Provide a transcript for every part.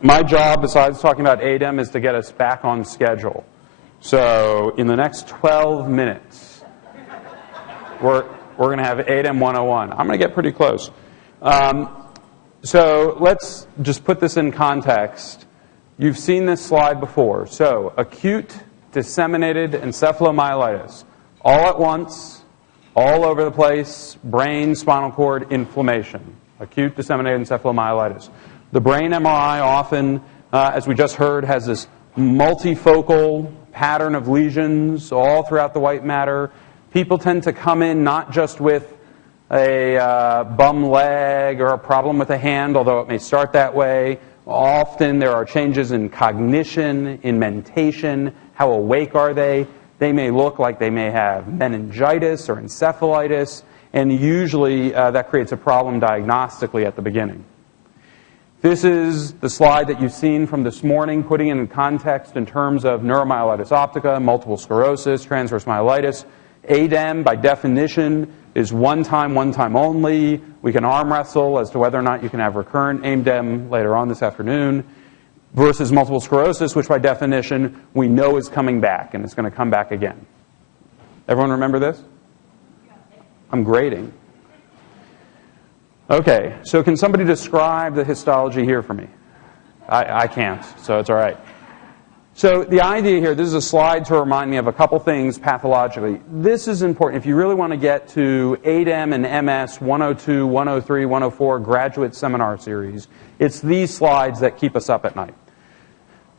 My job, besides talking about ADEM, is to get us back on schedule. So in the next 12 minutes, we're going to have ADEM 101. I'm going to get pretty close. So let's just put this in context. You've seen this slide before. So acute disseminated encephalomyelitis. All at once, all over the place, brain, spinal cord, inflammation. Acute disseminated encephalomyelitis. The brain MRI often, as we just heard, has this multifocal pattern of lesions all throughout the white matter. People tend to come in not just with a bum leg or a problem with a hand, although it may start that way. Often there are changes in cognition, in mentation. How awake are they? They may look like they may have meningitis or encephalitis, and usually that creates a problem diagnostically at the beginning. This is the slide that you've seen from this morning, putting it in context in terms of neuromyelitis optica, multiple sclerosis, transverse myelitis. ADEM, by definition, is one time only. We can arm wrestle as to whether or not you can have recurrent ADEM later on this afternoon, versus multiple sclerosis, which by definition we know is coming back, and it's going to come back again. Everyone remember this? I'm grading. Okay, so can somebody describe the histology here for me? I can't, so it's all right. So the idea here, this is a slide to remind me of a couple things pathologically. This is important. If you really want to get to ADEM and MS 102, 103, 104 graduate seminar series, it's these slides that keep us up at night.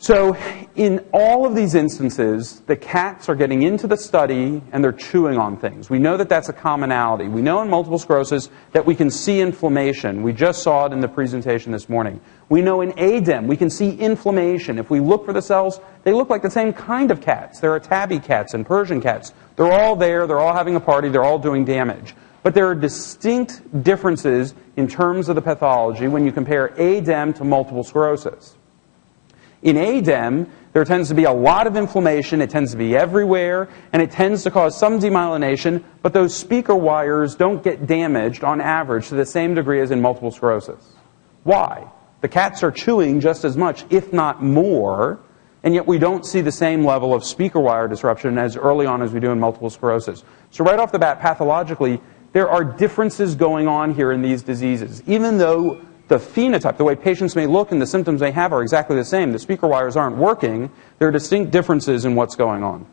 So in all of these instances, the cats are getting into the study and they're chewing on things. We know that that's a commonality. We know in multiple sclerosis that we can see inflammation. We just saw it in the presentation this morning. We know in ADEM we can see inflammation. If we look for the cells, they look like the same kind of cats. There are tabby cats and Persian cats. They're all there. They're all having a party. They're all doing damage. But there are distinct differences in terms of the pathology when you compare ADEM to multiple sclerosis. In ADEM, there tends to be a lot of inflammation, it tends to be everywhere, and it tends to cause some demyelination, but those speaker wires don't get damaged on average to the same degree as in multiple sclerosis. Why? The cats are chewing just as much, if not more, and yet we don't see the same level of speaker wire disruption as early on as we do in multiple sclerosis. So right off the bat, pathologically, there are differences going on here in these diseases. Even though the phenotype, the way patients may look and the symptoms they have are exactly the same, the speaker wires aren't working, there are distinct differences in what's going on.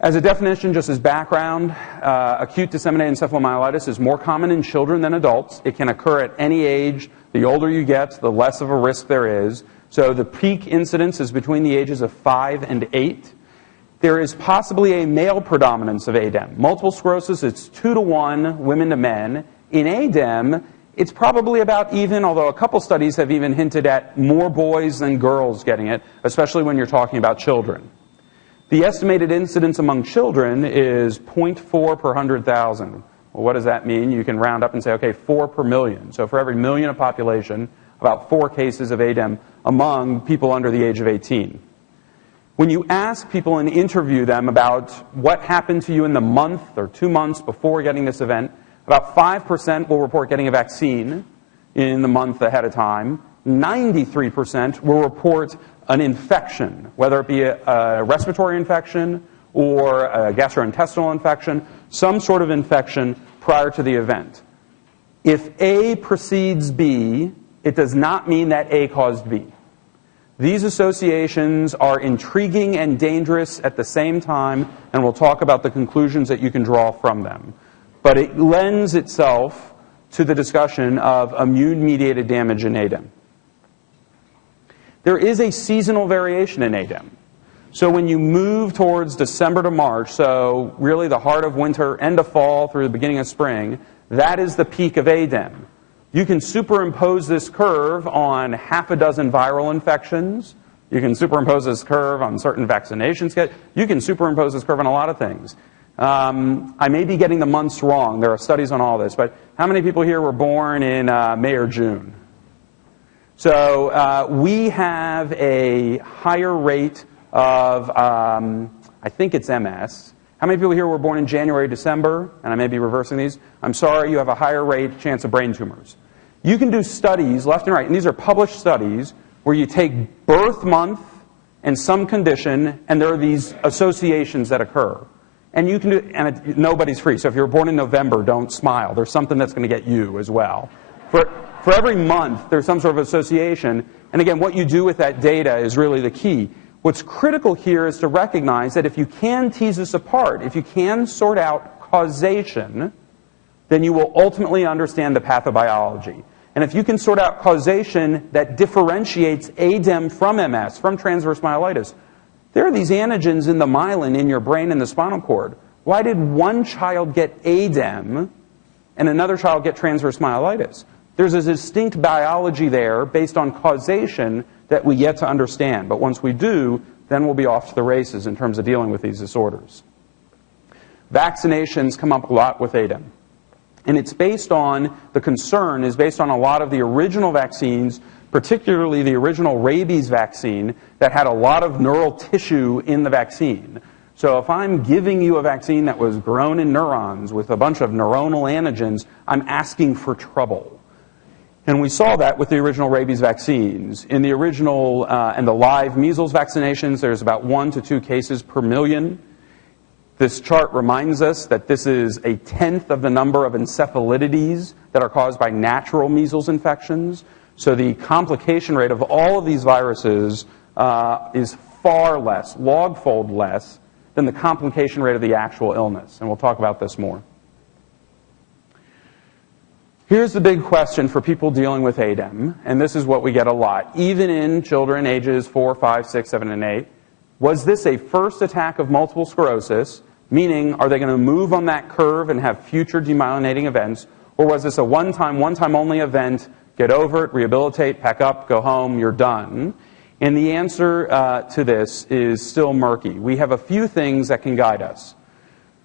As a definition, just as background, acute disseminated encephalomyelitis is more common in children than adults. It can occur at any age. The older you get, the less of a risk there is. So the peak incidence is between the ages of 5 and 8. There is possibly a male predominance of ADEM. Multiple sclerosis, it's 2 to 1, women to men. In ADEM, it's probably about even, although a couple studies have even hinted at more boys than girls getting it, especially when you're talking about children. The estimated incidence among children is 0.4 per 100,000. Well, what does that mean? You can round up and say, okay, 4 per million. So for every million of population, about 4 cases of ADEM among people under the age of 18. When you ask people and interview them about what happened to you in the month or 2 months before getting this event, about 5% will report getting a vaccine in the month ahead of time. 93% will report an infection, whether it be a respiratory infection or a gastrointestinal infection, some sort of infection prior to the event. If A precedes B, it does not mean that A caused B. These associations are intriguing and dangerous at the same time, and we'll talk about the conclusions that you can draw from them. But it lends itself to the discussion of immune-mediated damage in ADEM. There is a seasonal variation in ADEM. So when you move towards December to March, so really the heart of winter, end of fall through the beginning of spring, that is the peak of ADEM. You can superimpose this curve on half a dozen viral infections. You can superimpose this curve on certain vaccinations. You can superimpose this curve on a lot of things. I may be getting the months wrong. There are studies on all this. But how many people here were born in May or June? So we have a higher rate of, I think it's MS. How many people here were born in January, December? And I may be reversing these. I'm sorry, you have a higher rate chance of brain tumors. You can do studies left and right, and these are published studies where you take birth month and some condition, and there are these associations that occur. And you can do, and nobody's free. So if you're born in November, don't smile. There's something that's going to get you as well. For every month, there's some sort of association. And again, what you do with that data is really the key. What's critical here is to recognize that if you can tease this apart, if you can sort out causation, then you will ultimately understand the pathobiology. And if you can sort out causation that differentiates ADEM from MS, from transverse myelitis, there are these antigens in the myelin in your brain and the spinal cord. Why did one child get ADEM and another child get transverse myelitis? There's a distinct biology there based on causation that we yet to understand. But once we do, then we'll be off to the races in terms of dealing with these disorders. Vaccinations come up a lot with ADEM. And it's based on, the concern is based on a lot of the original vaccines, particularly the original rabies vaccine that had a lot of neural tissue in the vaccine. So if I'm giving you a vaccine that was grown in neurons with a bunch of neuronal antigens, I'm asking for trouble. And we saw that with the original rabies vaccines. In the original and the live measles vaccinations, there's about 1 to 2 cases per million. This chart reminds us that this is 1/10 of the number of encephalitides that are caused by natural measles infections. So the complication rate of all of these viruses is far less, log-fold less, than the complication rate of the actual illness. And we'll talk about this more. Here's the big question for people dealing with ADEM, and this is what we get a lot, even in children ages 4, 5, 6, 7, and 8. Was this a first attack of multiple sclerosis, meaning are they going to move on that curve and have future demyelinating events, or was this a one-time only event, get over it, rehabilitate, pack up, go home, you're done? And the answer to this is still murky. We have a few things that can guide us.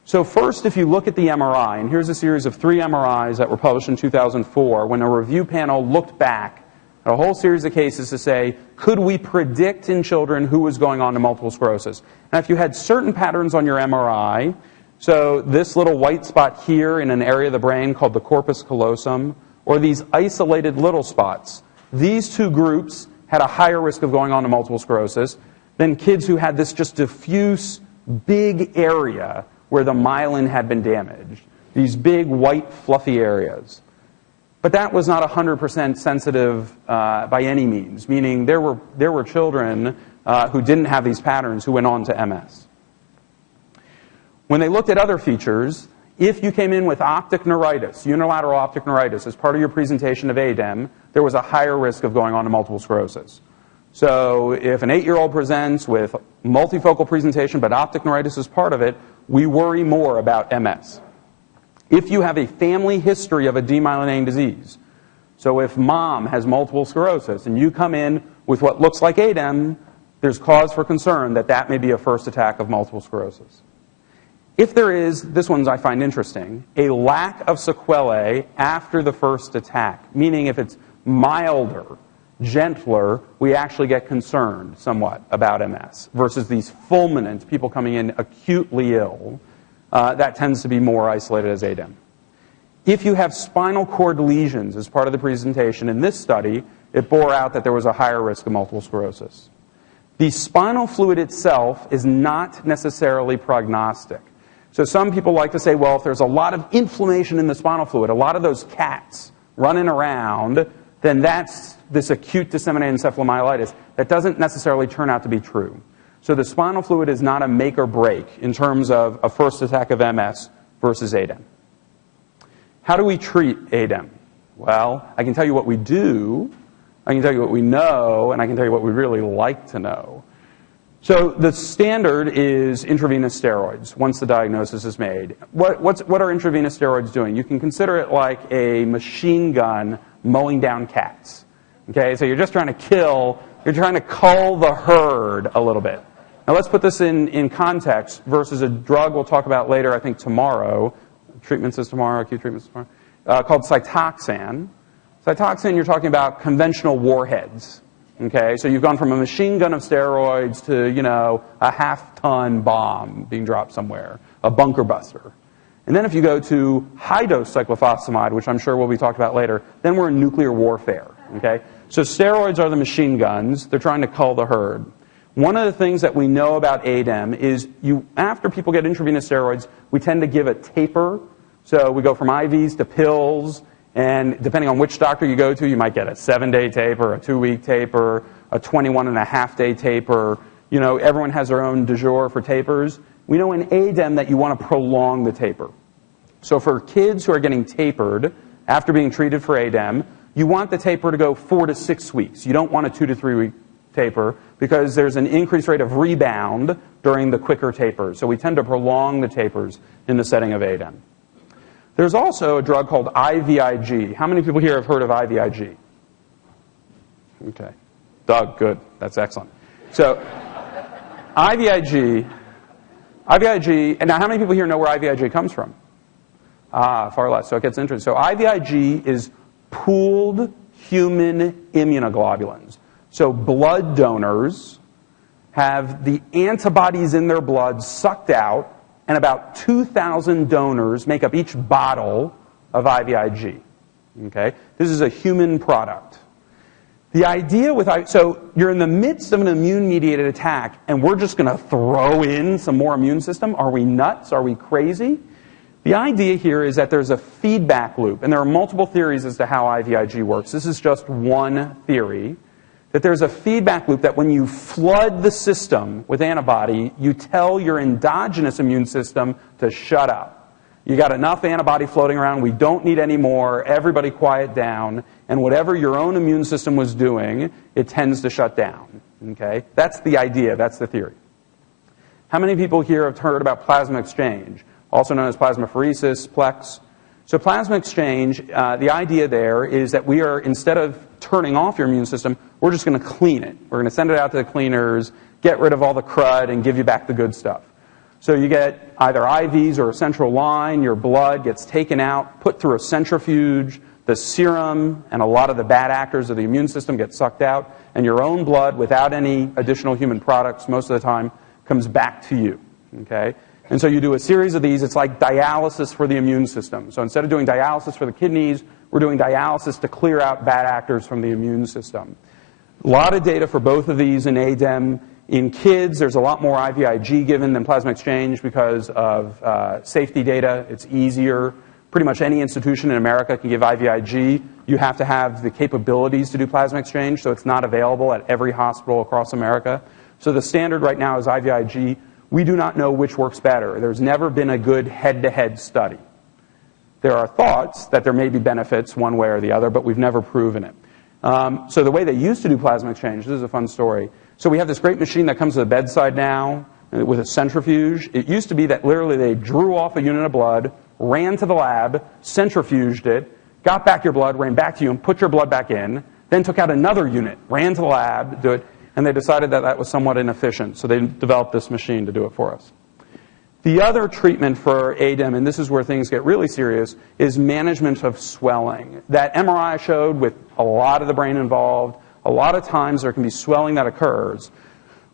So first, if you look at the MRI, and here's a series of 3 MRIs that were published in 2004, when a review panel looked back at a whole series of cases to say, could we predict in children who was going on to multiple sclerosis? And if you had certain patterns on your MRI, so this little white spot here in an area of the brain called the corpus callosum, or these isolated little spots, these 2 groups had a higher risk of going on to multiple sclerosis than kids who had this just diffuse, big area where the myelin had been damaged, these big, white, fluffy areas. But that was not 100% sensitive by any means, meaning there were children who didn't have these patterns who went on to MS. When they looked at other features, if you came in with optic neuritis, unilateral optic neuritis, as part of your presentation of ADEM, there was a higher risk of going on to multiple sclerosis. So if an 8-year-old presents with multifocal presentation but optic neuritis is part of it, we worry more about MS. If you have a family history of a demyelinating disease, so if mom has multiple sclerosis and you come in with what looks like ADEM, there's cause for concern that that may be a first attack of multiple sclerosis. If there is, this one I find interesting, a lack of sequelae after the first attack, meaning if it's milder, gentler, we actually get concerned somewhat about MS versus these fulminant people coming in acutely ill. That tends to be more isolated as ADEM. If you have spinal cord lesions as part of the presentation in this study, it bore out that there was a higher risk of multiple sclerosis. The spinal fluid itself is not necessarily prognostic. So some people like to say, well, if there's a lot of inflammation in the spinal fluid, a lot of those cats running around, then that's this acute disseminated encephalomyelitis. That doesn't necessarily turn out to be true. So the spinal fluid is not a make or break in terms of a first attack of MS versus ADEM. How do we treat ADEM? Well, I can tell you what we do, I can tell you what we know, and I can tell you what we really like to know. So the standard is intravenous steroids once the diagnosis is made. What are intravenous steroids doing? You can consider it like a machine gun mowing down cats. Okay, so you're just trying to kill, you're trying to cull the herd a little bit. Now let's put this in context versus a drug we'll talk about later, I think tomorrow, treatments is tomorrow, acute treatments is tomorrow, called Cytoxan. Cytoxan, you're talking about conventional warheads. Okay, so you've gone from a machine gun of steroids to, a half-ton bomb being dropped somewhere, a bunker buster. And then if you go to high-dose cyclophosphamide, which I'm sure will be talked about later, then we're in nuclear warfare. Okay? So steroids are the machine guns. They're trying to cull the herd. One of the things that we know about ADEM is after people get intravenous steroids, we tend to give a taper. So we go from IVs to pills, and depending on which doctor you go to, you might get a 7-day taper, a 2-week taper, a 21.5-day taper. You know, everyone has their own du jour for tapers. We know in ADEM that you want to prolong the taper. So for kids who are getting tapered after being treated for ADEM, you want the taper to go 4 to 6 weeks. You don't want a 2 to 3 week taper because there's an increased rate of rebound during the quicker tapers. So we tend to prolong the tapers in the setting of ADEM. There's also a drug called IVIG. How many people here have heard of IVIG? Okay. Doug, good. That's excellent. So IVIG, and now how many people here know where IVIG comes from? Far less, so it gets interesting. So IVIG is pooled human immunoglobulins. So blood donors have the antibodies in their blood sucked out, and about 2,000 donors make up each bottle of IVIG. Okay? This is a human product. The idea with so you're in the midst of an immune-mediated attack, and we're just going to throw in some more immune system? Are we nuts? Are we crazy? The idea here is that there's a feedback loop, and there are multiple theories as to how IVIG works. This is just one theory, that there's a feedback loop that when you flood the system with antibody, you tell your endogenous immune system to shut up. You got enough antibody floating around, we don't need any more, everybody quiet down, and whatever your own immune system was doing, it tends to shut down. Okay? That's the idea, that's the theory. How many people here have heard about plasma exchange, also known as plasmapheresis, PLEX? So plasma exchange, the idea there is that we are, instead of turning off your immune system, we're just going to clean it. We're going to send it out to the cleaners, get rid of all the crud, and give you back the good stuff. So you get either IVs or a central line, your blood gets taken out, put through a centrifuge, the serum and a lot of the bad actors of the immune system get sucked out, and your own blood, without any additional human products, most of the time, comes back to you. Okay? And so you do a series of these. It's like dialysis for the immune system. So instead of doing dialysis for the kidneys, we're doing dialysis to clear out bad actors from the immune system. A lot of data for both of these in ADEM. In kids, there's a lot more IVIG given than plasma exchange because of safety data. It's easier. Pretty much any institution in America can give IVIG. You have to have the capabilities to do plasma exchange, so it's not available at every hospital across America. So the standard right now is IVIG. We do not know which works better. There's never been a good head-to-head study. There are thoughts that there may be benefits one way or the other, but we've never proven it. So the way they used to do plasma exchange, this is a fun story. So we have this great machine that comes to the bedside now with a centrifuge. It used to be that literally they drew off a unit of blood, ran to the lab, centrifuged it, got back your blood, ran back to you, and put your blood back in, then took out another unit, ran to the lab, do it, and they decided that that was somewhat inefficient, so they developed this machine to do it for us. The other treatment for ADEM, and this is where things get really serious, is management of swelling. That MRI showed with a lot of the brain involved, a lot of times there can be swelling that occurs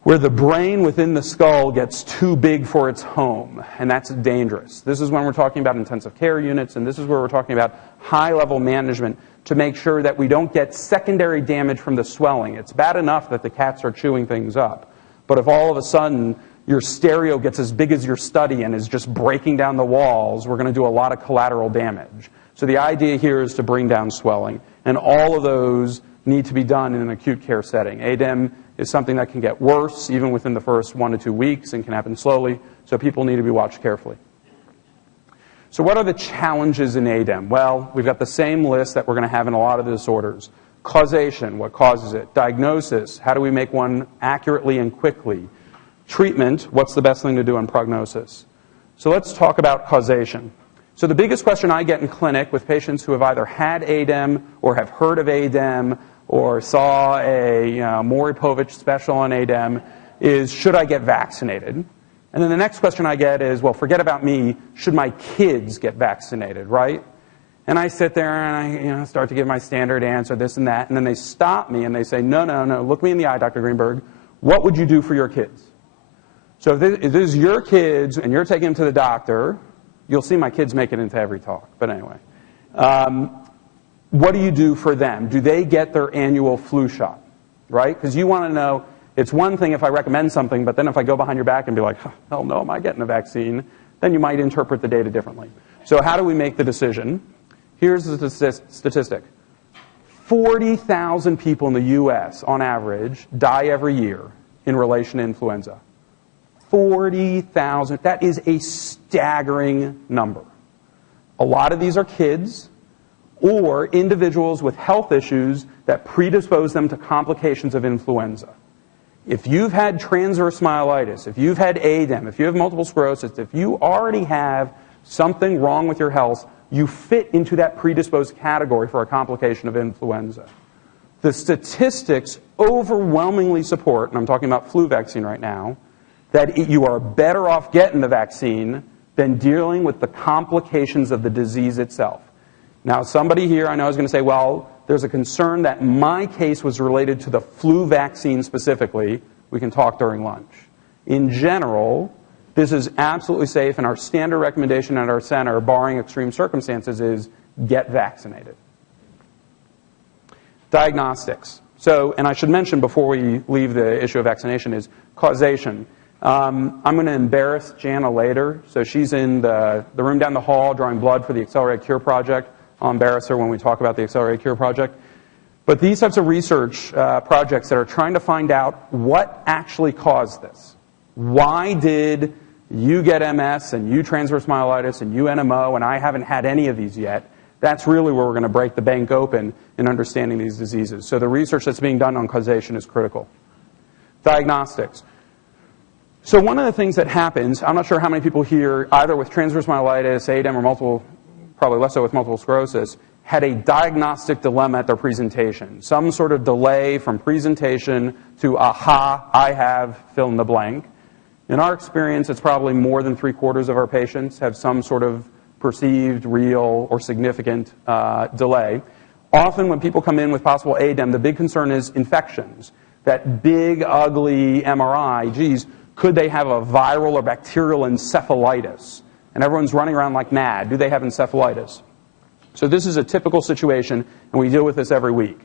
where the brain within the skull gets too big for its home, and that's dangerous. This is when we're talking about intensive care units, and this is where we're talking about high-level management to make sure that we don't get secondary damage from the swelling. It's bad enough that the cats are chewing things up, but if all of a sudden your stereo gets as big as your study and is just breaking down the walls, we're going to do a lot of collateral damage. So the idea here is to bring down swelling, and all of those need to be done in an acute care setting. ADEM is something that can get worse even within the first 1 to 2 weeks and can happen slowly, so people need to be watched carefully. So what are the challenges in ADEM? Well, we've got the same list that we're going to have in a lot of the disorders. Causation, what causes it? Diagnosis, how do we make one accurately and quickly? Treatment, what's the best thing to do in prognosis? So let's talk about causation. So the biggest question I get in clinic with patients who have either had ADEM or have heard of ADEM or saw a Maury Povich special on ADEM is, should I get vaccinated? And then the next question I get is, well, forget about me, should my kids get vaccinated, right? And I sit there and I start to give my standard answer, this and that, and then they stop me and they say, no, look me in the eye, Dr. Greenberg, what would you do for your kids? So if this is your kids and you're taking them to the doctor, You'll see my kids make it into every talk, but anyway. What do you do for them? Do they get their annual flu shot, right? Because you want to know, it's one thing if I recommend something, but then if I go behind your back and be like, hell no, am I getting a vaccine? Then you might interpret the data differently. So how do we make the decision? Here's the statistic. 40,000 people in the U.S., on average, die every year in relation to influenza. 40,000. That is a staggering number. A lot of these are kids or individuals with health issues that predispose them to complications of influenza. If you've had transverse myelitis, if you've had ADEM, if you have multiple sclerosis, if you already have something wrong with your health, you fit into that predisposed category for a complication of influenza. The statistics overwhelmingly support, and I'm talking about flu vaccine right now, that you are better off getting the vaccine than dealing with the complications of the disease itself. Now, somebody here I know is going to say, well, there's a concern that my case was related to the flu vaccine specifically. We can talk during lunch. In general, this is absolutely safe, and our standard recommendation at our center, barring extreme circumstances, is get vaccinated. Diagnostics. So, and I should mention before we leave the issue of vaccination, is causation. I'm going to embarrass Jana later. So she's in the room down the hall drawing blood for the Accelerated Cure Project. I'll embarrass her when we talk about the Accelerated Cure Project. But these types of research projects that are trying to find out what actually caused this. Why did you get MS and you transverse myelitis and you NMO and I haven't had any of these yet? That's really where we're going to break the bank open in understanding these diseases. So the research that's being done on causation is critical. Diagnostics. So one of the things that happens, I'm not sure how many people here, either with transverse myelitis, ADEM, or multiple, probably less so with multiple sclerosis, had a diagnostic dilemma at their presentation. Some sort of delay from presentation to, aha, I have fill in the blank. In our experience, it's probably more than 3/4 of our patients have some sort of perceived, real, or significant delay. Often when people come in with possible ADEM, the big concern is infections. That big, ugly MRI, geez, could they have a viral or bacterial encephalitis? And everyone's running around like mad. Do they have encephalitis? So this is a typical situation, and we deal with this every week.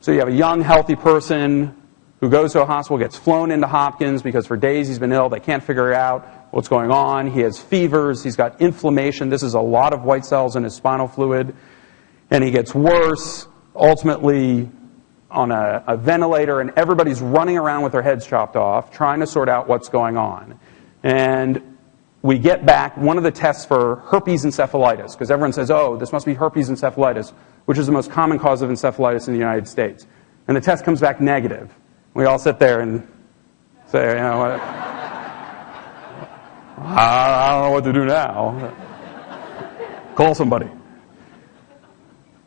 So you have a young, healthy person who goes to a hospital, gets flown into Hopkins because for days he's been ill. They can't figure out what's going on. He has fevers. He's got inflammation. This is a lot of white cells in his spinal fluid. And he gets worse, ultimately on a ventilator, and everybody's running around with their heads chopped off, trying to sort out what's going on. And we get back one of the tests for herpes encephalitis, because everyone says, oh, this must be herpes encephalitis, which is the most common cause of encephalitis in the United States. And the test comes back negative. We all sit there and say, you know, what? I don't know what to do now. Call somebody.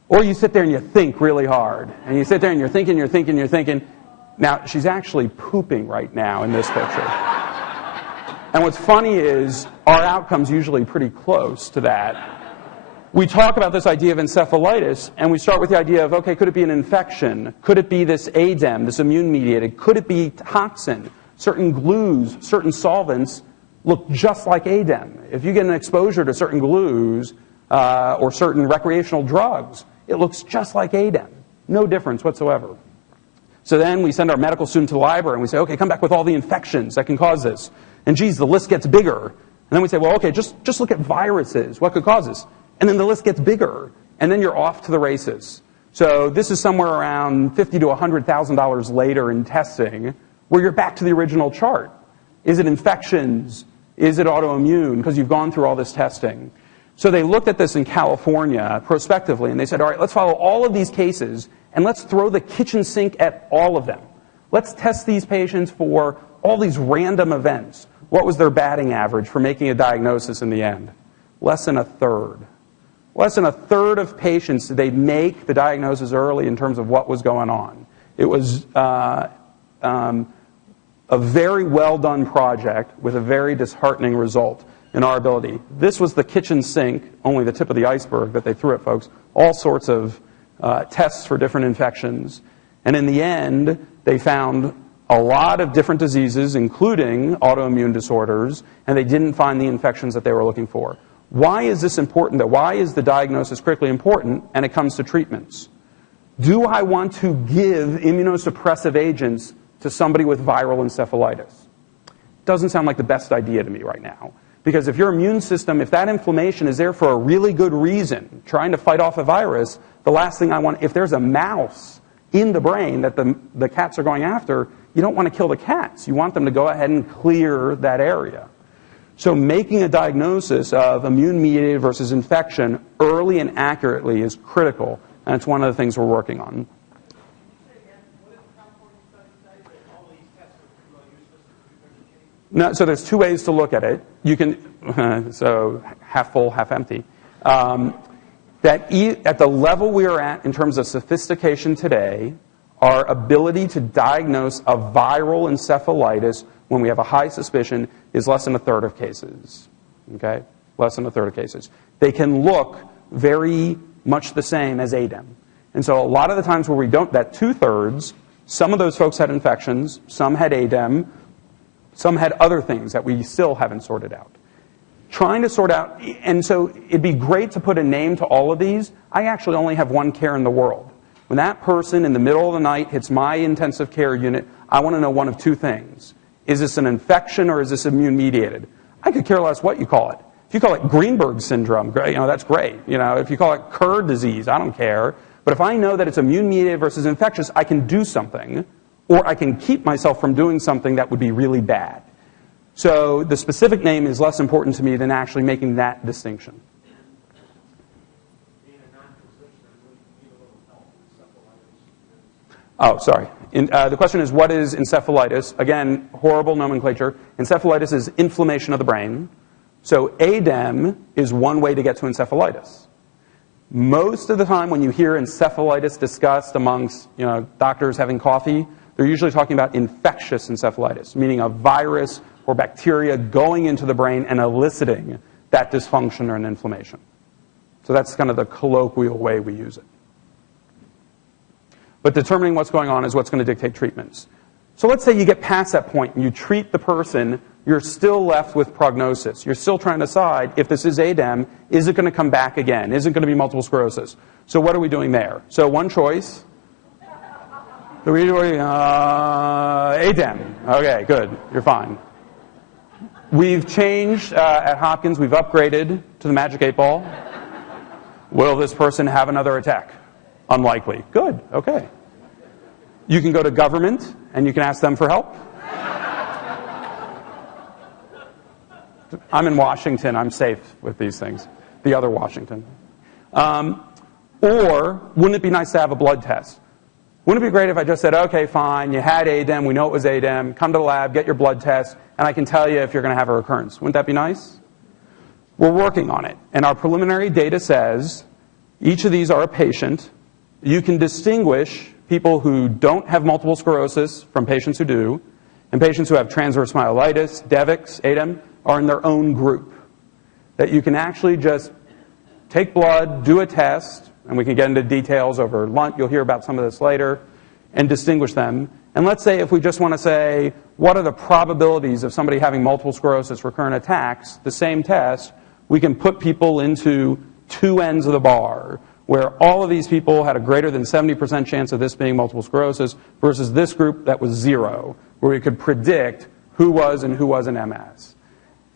Or you sit there and you think really hard. And you sit there and you're thinking. Now, she's actually pooping right now in this picture. And what's funny is our outcome's usually pretty close to that. We talk about this idea of encephalitis, and we start with the idea of, okay, could it be an infection? Could it be this ADEM, this immune-mediated? Could it be toxin? Certain glues, certain solvents look just like ADEM. If you get an exposure to certain glues or certain recreational drugs, it looks just like ADEM. No difference whatsoever. So then we send our medical student to the library and we say, okay, come back with all the infections that can cause this. And geez, the list gets bigger. And then we say, well, okay, just look at viruses. What could cause this? And then the list gets bigger. And then you're off to the races. So this is somewhere around $50,000 to $100,000 later in testing where you're back to the original chart. Is it infections? Is it autoimmune? Because you've gone through all this testing. So they looked at this in California prospectively, and they said, all right, let's follow all of these cases, and let's throw the kitchen sink at all of them. Let's test these patients for all these random events. What was their batting average for making a diagnosis in the end? Less than a third. Less than a third of patients did they make the diagnosis early in terms of what was going on. It was a very well-done project with a very disheartening result in our ability. This was the kitchen sink, only the tip of the iceberg that they threw at folks. All sorts of tests for different infections. And in the end, they found a lot of different diseases, including autoimmune disorders, and they didn't find the infections that they were looking for. Why is this important, though? Why is the diagnosis critically important? And it comes to treatments. Do I want to give immunosuppressive agents to somebody with viral encephalitis? Doesn't sound like the best idea to me right now. Because if your immune system, if that inflammation is there for a really good reason, trying to fight off a virus, the last thing I want, if there's a mouse in the brain that the cats are going after, you don't want to kill the cats. You want them to go ahead and clear that area. So making a diagnosis of immune-mediated versus infection early and accurately is critical, and it's one of the things we're working on. No, so there's two ways to look at it. You can, so half full, half empty. At the level we are at in terms of sophistication today, our ability to diagnose a viral encephalitis when we have a high suspicion is less than a third of cases. Okay? Less than a third of cases. They can look very much the same as ADEM. And so a lot of the times where we don't, that two-thirds, some of those folks had infections, some had ADEM, some had other things that we still haven't sorted out. Trying to sort out, and so it'd be great to put a name to all of these. I actually only have one care in the world. When that person in the middle of the night hits my intensive care unit, I want to know one of two things. Is this an infection or is this immune-mediated? I could care less what you call it. If you call it Greenberg syndrome, that's great. If you call it Kerr disease, I don't care. But if I know that it's immune-mediated versus infectious, I can do something, or I can keep myself from doing something that would be really bad. So the specific name is less important to me than actually making that distinction. Oh, sorry. The question is, what is encephalitis? Again, horrible nomenclature. Encephalitis is inflammation of the brain. So ADEM is one way to get to encephalitis. Most of the time when you hear encephalitis discussed amongst doctors having coffee, they're usually talking about infectious encephalitis, meaning a virus or bacteria going into the brain and eliciting that dysfunction or an inflammation. So that's kind of the colloquial way we use it. But determining what's going on is what's going to dictate treatments. So let's say you get past that point and you treat the person, you're still left with prognosis. You're still trying to decide if this is ADEM, is it going to come back again? Is it going to be multiple sclerosis? So what are we doing there? So one choice. ADEM. Okay, good. You're fine. We've changed at Hopkins. We've upgraded to the magic 8-ball. Will this person have another attack? Unlikely. Good. Okay. You can go to government and you can ask them for help. I'm in Washington. I'm safe with these things. The other Washington. Or wouldn't it be nice to have a blood test? Wouldn't it be great if I just said, okay, fine, you had ADEM, we know it was ADEM, come to the lab, get your blood test, and I can tell you if you're going to have a recurrence. Wouldn't that be nice? We're working on it. And our preliminary data says each of these are a patient. You can distinguish people who don't have multiple sclerosis from patients who do, and patients who have transverse myelitis, DEVIX, ADEM, are in their own group. That you can actually just take blood, do a test, and we can get into details over lunch, you'll hear about some of this later, and distinguish them. And let's say if we just want to say, what are the probabilities of somebody having multiple sclerosis recurrent attacks, the same test, we can put people into two ends of the bar, where all of these people had a greater than 70% chance of this being multiple sclerosis versus this group that was 0, where we could predict who was and who wasn't MS.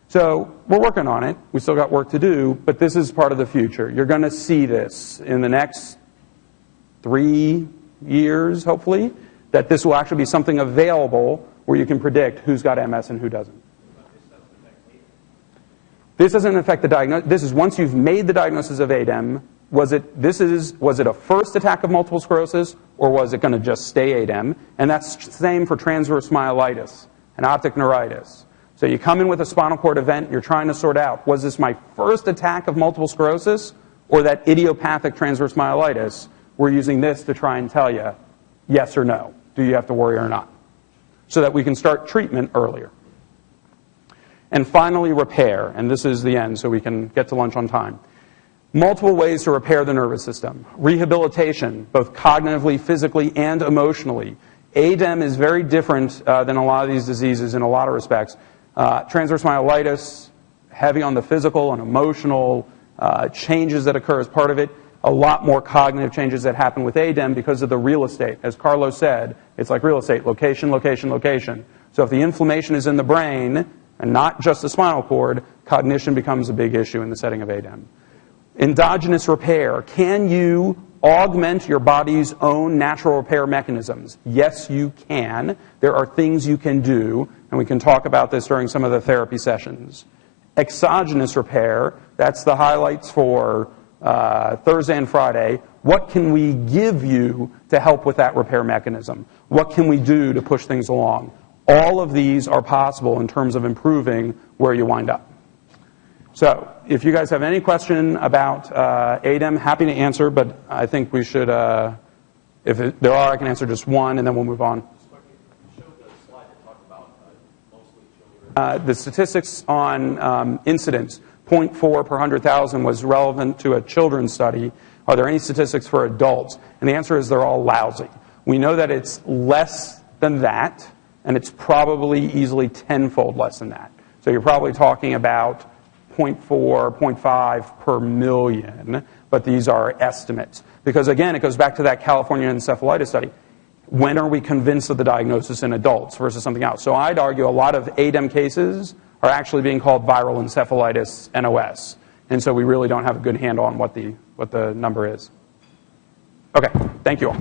So we're working on it. We still got work to do, but this is part of the future. You're going to see this in the next 3 years, hopefully, that this will actually be something available where you can predict who's got MS and who doesn't. This doesn't affect the diagnosis. This is once you've made the diagnosis of ADEM, was it a first attack of multiple sclerosis, or was it going to just stay ADEM? And that's the same for transverse myelitis and optic neuritis. So you come in with a spinal cord event, you're trying to sort out, was this my first attack of multiple sclerosis or that idiopathic transverse myelitis? We're using this to try and tell you yes or no. Do you have to worry or not? So that we can start treatment earlier. And finally, repair. And this is the end, so we can get to lunch on time. Multiple ways to repair the nervous system. Rehabilitation, both cognitively, physically, and emotionally. ADEM is very different than a lot of these diseases in a lot of respects. Transverse myelitis, heavy on the physical and emotional changes that occur as part of it. A lot more cognitive changes that happen with ADEM because of the real estate. As Carlos said, it's like real estate, location, location, location. So if the inflammation is in the brain and not just the spinal cord, cognition becomes a big issue in the setting of ADEM. Endogenous repair. Can you augment your body's own natural repair mechanisms? Yes, you can. There are things you can do, and we can talk about this during some of the therapy sessions. Exogenous repair, that's the highlights for Thursday and Friday. What can we give you to help with that repair mechanism? What can we do to push things along? All of these are possible in terms of improving where you wind up. So if you guys have any question about ADEM, happy to answer, but I think we should, there are, I can answer just one, and then we'll move on. The statistics on incidence, 0.4 per 100,000 was relevant to a children's study. Are there any statistics for adults? And the answer is they're all lousy. We know that it's less than that, and it's probably easily tenfold less than that. So you're probably talking about 0.4, 0.5 per million, but these are estimates. Because again, it goes back to that California encephalitis study. When are we convinced of the diagnosis in adults versus something else? So I'd argue a lot of ADEM cases are actually being called viral encephalitis, NOS. And so we really don't have a good handle on what the number is. Okay, thank you all.